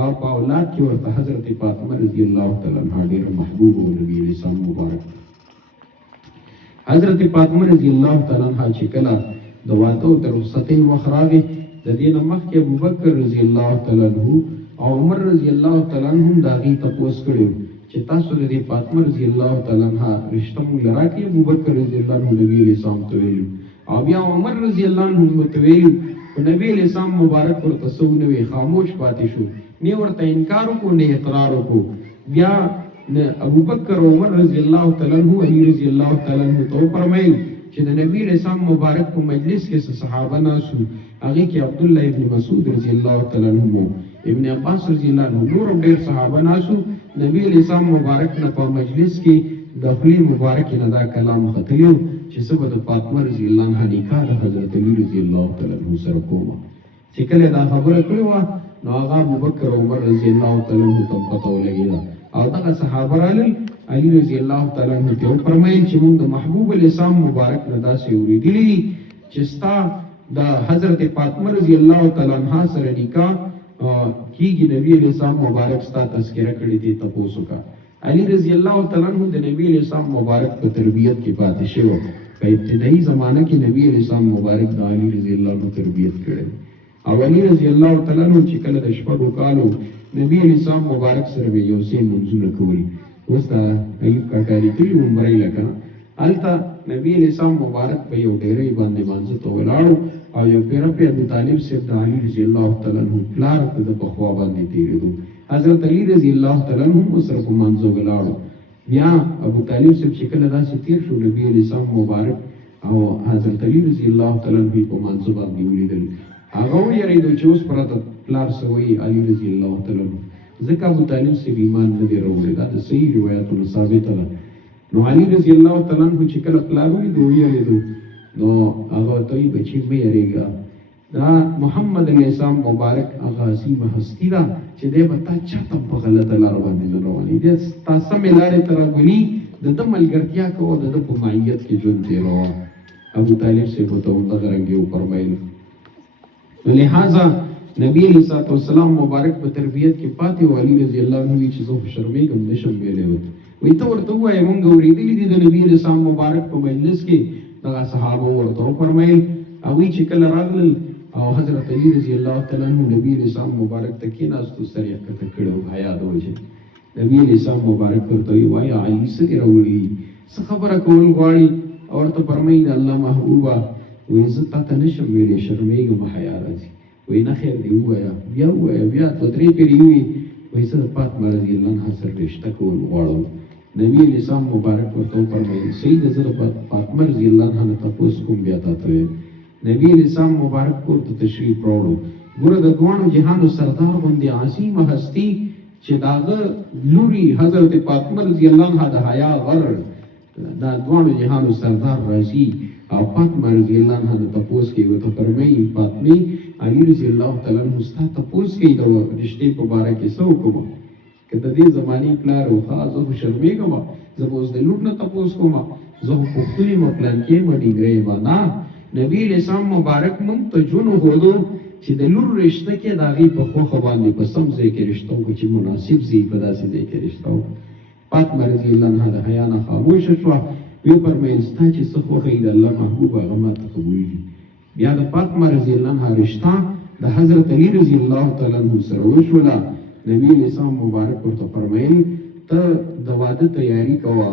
او په اولاد کې ورته حضرت فاطمه رضی الله تعالی عنها ډېره محبوب او نبی اسلام مبارک حضرت فاطمه رضی الله تعالی عنها چې کله د واده تر رخصتۍ وخت راغی د دې نه مخکې ابوبکر رضی الله تعالی عنه او عمر رضی الله تعالی عنهم د هغې تپوس کړی چې تاسو د دې فاطمه رضی الله تعالی عنها رشته موږ له راکړئ ابوبکر رضی الله عنه نبي اسلام ته ویلو او بیا عمر رضی الله عنه ورته ویلو خو نبي اسلام مبارک ورته څه ونه وی خاموش پاتې شو نه ورته انکار وکړو نه اقرار وکړو بیا ابوبکر او عمر رضی الله تعالی عنہ علی رضی الله تعالی عنہ ته فرمایي چې د نبی اسلام مبارک په مجلس کې صحابه ناسو هغه کې عبد الله ابن مسعود رضی الله تعالی عنہ ابن عباس رضی الله عنه نور ډېر صحابه ناسو نبی اسلام مبارک نه په مجلس کې د خپل مبارک نه دا کلام ختلیو چې سبا د فاطمه رضی الله عنها نکاح د حضرت علی رضی الله تعالی عنہ سره کومه چې کله دا خبره کړې و نو هغه ابوبکر او عمر رضی الله تعالی عنہ ته پته ولګېده او دغه صحابه راغلل علی رضی الله تعالی عنہ ته فرمایي چې موږ د محبوب الاسلام مبارک نه داسې اورېدلي چې ستا د حضرت فاطمه رضی الله تعالی عنها سره نکاح کیږي نبی الاسلام مبارک ستا تذکرہ کړی دی تاسو کا علی رضی الله تعالی عنہ د نبی الاسلام مبارک په تربیت کې پاتې شو په ابتدایي زمانہ کې نبی الاسلام مبارک د علی رضی الله عنه تربیت کړي او علی رضی الله تعالی عنہ چې کله د شپږو کالو نبی الاسلام مبارک سره یو څه منځونه کوي وستا ایوب کاکا لیکلي عمرې لکه التا نبی الاسلام مبارک په یو ډېرې باندې مانځه ته ولاړو او یو پیر په ابو طالب سے د علی رضی الله تعالی عنہ پلار ته د بخوا باندې تیرېدو حضرت علی رضی الله تعالی عنہ سره په مانځه ولاړو بیا ابو طالب سے چې کله داسې تیر شو نبی الاسلام مبارک او حضرت علی رضی الله تعالی عنہ په مانځه باندې ولیدل هغه یې چې اوس پراته پلار سوی علی رضی الله تعالی عنہ ځکه ابو طالب سے ایمان نه دی راوړی دا د صحیح روایتونو ثابته ده نو علی رضی الله تعالی عنہ چې کله پلار ولیدو یې نو هغه ته بچی مې یریږي دا محمد علیه السلام مبارک هغه عظیمه هستی ده چې دی به تا چاته په غلطه لار باندې نه رواني دی تا سمې لارې ته راولي د ده ملګرتیا کوه د ده په معیت کې ژوند تېروه ابو طالب صاحب ورته همدغه رنګ یې وفرمایل نو لہذا نبی علیه السلام مبارک په تربیت کې پاتې و علي رضی الله عنه وی چې زه خو شرمېږم نشم ویلی ورته وایي ته ورته ووایه مونږ اورېدلي دي د نبي علیه السلام مبارک په مجلس کې دغه صحابه ورته وفرمیل هغوی چې کله راغلل او حضرت علی رضی الله تعالی عنہ نبی علیه السلام مبارک ته کېناستو سر یې ښکته کړی و حیا د وجې نبی علیه السلام مبارک ورته وایي وایه علي څه دې راوړي څه خبره کول غواړي او ورته فرمایي د الله محبوبه وایي زه تا ته نشم ویلی شرمېږم حیا راځي وایي نه خیر دی ووایه بیا ووایه بیا دوه درې پېرې ووایي وایي زه د فاطمه رضی الله عنها سره رشته کول غواړم نبی علیه السلام مبارک ورته وفرمایل صحیح ده زه د فاطمه رضی الله عنها نه تپوس کوم بیا تا ته وایم نبی علیه السلام مبارک کور ته تشریف راوړو ګوره د دواړو جهانو سردار غوندې عظیمه هستي چې د هغه لوري حضرت فاطمه رضی الله عنها د حیا غر دا دواړو جهانو سردار راځي او فاطمه رضی الله عنها نه تپوس کوي ورته فرمایي فاطمې علي رضی الله تعالی عنه ستا تپوس کوي د رشتې په باره کې څه وکړم که د دې زمانې پلار و ښه زه خو شرمېږم زه به اوس د لور نه تپوس کوم زه خو پښتون یم پلانکې یم ډینګرې یم نه نبی علیه السلام مبارک موږ ته ژوند وښودو چې د لور رشته کې د هغې په خوښه باندې په سم ځای کې رشته وکړو چې مناسب ځای په داسې ځای کې رشته وکړو فاطمه رضی الله عنها د حیا نه خاموشه شوه ویې فرمیل ستا چې څه خوښه یي د الله محبوب هغه ماته قبولېږي بیا د فاطمه رضی الله عنها رشته د حضرت علی رضی الله تعالی عنه سره وشوله نبی علیه السلام مبارک ورته فرمایل ته د واده تیاری کوه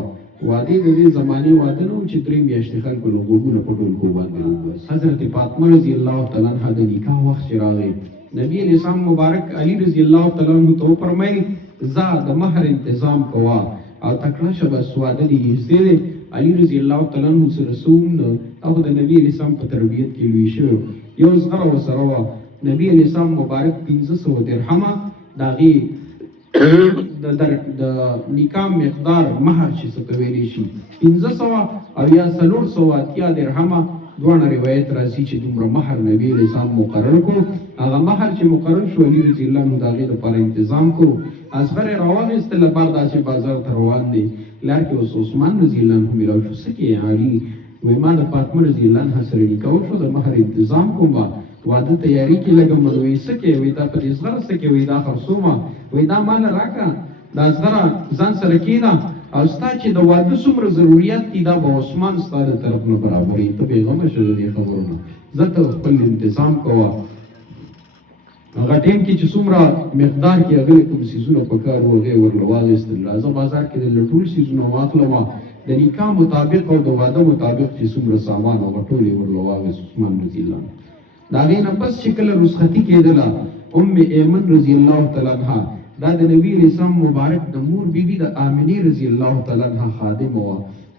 واده د دې زمانې واده نه و چې 3 میاشتې خلکو له غوږونه په ټولګو باندې وباسي حضرت فاطمه رضی الله تعالی عنها د نکاح وخت چې راغی نبی علیه السلام مبارک علی رضی الله تعالی عنه ته وفرمیل ځه د مهر انتظام کوه او تکړه شه بس واده دې نږدې دی علی رضی الله تعالی عنه سره څوم نه او د نبی علیه السلام په تربیت کې لوی شوی یو زغره ورسره وه نبی علیه السلام مبارک 1500 درهمه د هغې د نکاح مقدار مهر چې څه ته ویلی شي 1500 او یا 480 درهمه دواړه روایت راځي چې دومره مهر نبی علیه السلام مقرر کړو هغه مهر چې مقرر شو علي رضی الله عنه د هغې دپاره انتظام کړو اصغر یې راواخېسته لپاره داسې بازار ته روان دی لار کې اوس عثمان رضی الله عنه میلاو شو څه کې علي وایي ما د فاطمه رضی الله عنها سره نکاح وشو د مهر انتظام کوم واده تیاری کې لګم وې سکه وې دا په زغره سکه وې دا خرصومه وې دا مال راکا دا زغره ځان سره کینا او ستا چې د واده څومره ضرورت دي دا به عثمان ستاره طرف نه برابرې ته پیغام شه دې خبرونه زته خپل تنظیم کوه هغه ټیم کې چې څومره مقدار کې هغه کوم سيزونه په کار وغه ورلو واغستل راځه بازار کې د لټول سيزونه واخلم د نکاح مطابق او د واده مطابق چې څومره سامان او ټولې ورلو واغست عثمان رضی الله دا غي نه پس چې کله رخصتي کېدله ایمن رضی الله تعالی عنها دا د نبی اسلام مبارک د مور بیبي د آمنه رضی الله تعالی عنها خادمه و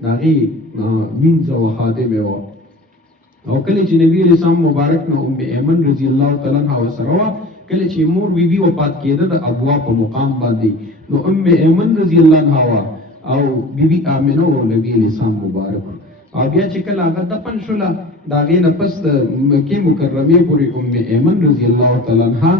دا غي منځ او خادمه و او کله چې نبی اسلام مبارک نو ایمن رضی الله تعالی عنها وسره کله چې مور بیبي وفات کېده د ابوا په مقام باندې نو ایمن رضی الله عنها او بیبي آمنه او نبی اسلام مبارک او بیا چې کله هغه دفن شوله دا غي نه پس د مکه مکرمه پورې ایمن رضی الله تعالی عنها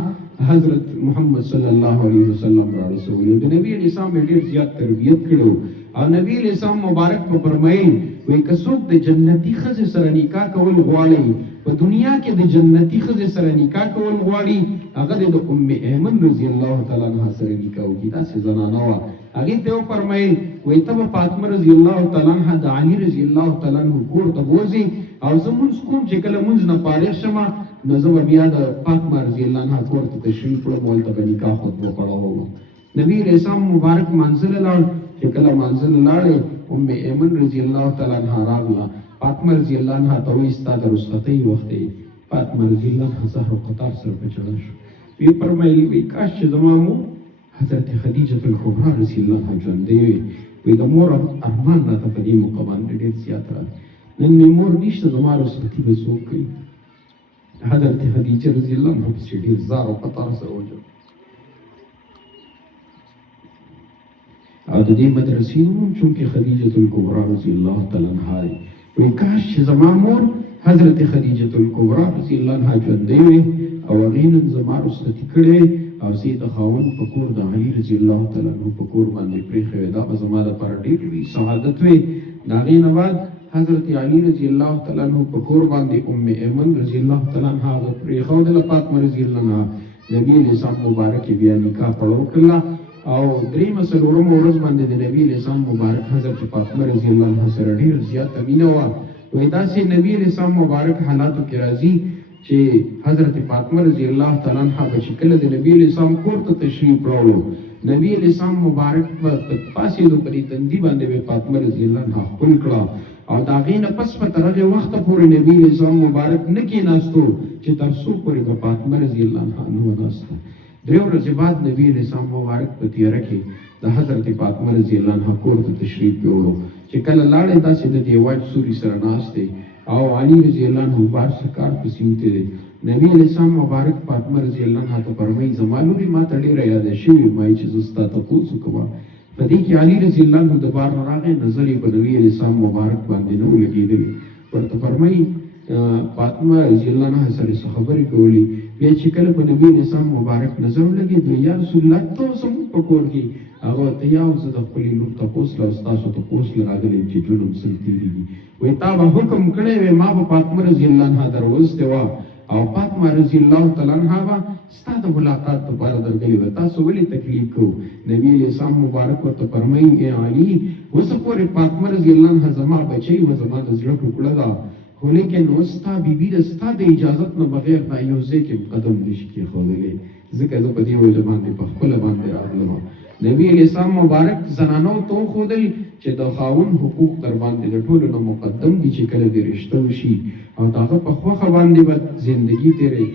حضرت محمد صلی الله علیه وسلم را رسول د نبی اسلام ډیر زیات تربیت کړو او نبی اسلام مبارک په فرمایي وای کڅوک د جنتی خزه سره نکاح کول غواړي په دنیا کې د جنتی خزه سره نکاح کول غواړي هغه د ایمن رضی الله تعالی عنها سره نکاح وکړي دا څه زنانه وا هغه ته فرمایي وای ته فاطمه رضی الله تعالی عنها د علی رضی الله تعالی عنہ کور ته بوزي او زمونږ کوم چې کله مونږ نه پاره شمه نو زه بیا د فاطمه رضی الله عنها کور ته تشریف کړم ولته به نکاح خطبه پڑھاوم نبی اسلام مبارک منزل لاړ چې کله منزل لاړې ایمن رضی الله تعالی عنها راغله فاطمه رضی الله عنها ته وایي ستا د رخصتۍ وخت دی فاطمه رضی الله عنها زهر و قطار سره په چړه شو وی فرمایي وی کاش چې زما مور حضرت خدیجه الکبرا رضی الله عنها ژوندۍ وي وی د مور ارمان راته په دې موقع باندې ډېر زیات راغی نن مې مور نشته زما رخصتي به څوک کوي حضرت خدیجه رضی الله عنها پسې ډېر زار او قطار سره وژل او د دې مدرسې نوم چونکې خدیجه الکبرا رضی الله تعالی عنها وی کاش چې زما مور حضرت خدیجه الکبرا رضی الله عنها ژوندۍ وي او هغې نن زما رخصتي کړې او زه د خاوند په کور د علي رضی الله تعالی عنه په کور باندې پرېښې وې دا به زما لپاره ډېر لوی سعادت وي د هغې نه بعد حضرت علي رضی الله تعالی عنه په کور باندې ایمن رضی الله تعالی عنها هغه پرېښودله فاطمه رضی الله عنها نبي اسلام مبارک بیا نکاح پړو کړله او درېیمه څلورمه ورځ باندې د نبی اسلام مبارک حضرت فاطمه رضی الله عنها سره ډېر زیاته مینه وه وایي داسې نبی اسلام مبارک حالاتو کې راځي چې حضرت فاطمه رضی الله تعالی عنها به چې کله د نبی اسلام کور ته تشریف راوړو نبی اسلام مبارک په پاسېدو په دې تندي باندې به فاطمه رضی الله عنها ښکل کړه او د هغې نه پس په تر هغې وخته پورې نبی اسلام مبارک نه کېناستو چې تر څو پورې به فاطمه رضی الله عنها نه وناسته درې ورځې بعد نبی اسلام مبارک په تیاره کې د حضرت فاطمه رضی الله عنها کور ته تشریف یوړو چې کله لاړې داسې د دیواج سوري سره ناست دی او علي رضی الله عنه بار سکار پسې وتی دی نبی اسلام مبارک فاطمه رضی الله عنها ته فرمایي زما لورې ما ته ډېره یاده شوې ما چې زه ستا تپوس وکړم په دې کې علي رضی الله عنه د بار نه راغی نظر یې په نبي اسلام مبارک باندې نه و لګېدلی ورته فرمایي فاطمه رضی الله عنها سره څه خبرې کولې بیا چې کله په نبی اسلام مبارک نظر ولګېد یا رسول الله ته زموږ په کور کې هغه ته یا زه د خپلې لور تپوس له ستاسو تپوس له راغلی یم چې ژوند هم څنګه تېرېږي وایي تا به حکم کړی وی ما به فاطمه رضی الله عنها دروستې وه او فاطمه رضی الله تعالی عنها به ستا د ملاقات لپاره درغلې وه تاسو ولې تکلیف کوو نبي اسلام مبارک ورته فرمایي ای علي اوسه پورې فاطمه رضی الله عنها زما بچی وه زما د زړه ټوکړه ده خو لیکن اوس ستا بیبي د ستا د اجازت نه بغیر دا یو ځای کې قدم نشي کېښودلی ځکه زه په دې وجه باندې په خپله باندې راغلم نبی اسلام مبارک زنانو ته وښودل چې د خاوند حقوق در باندې د ټولو نه مقدم دي چې کله دې رشته وشي او د هغه په خوښه باندې به زندګي تېرې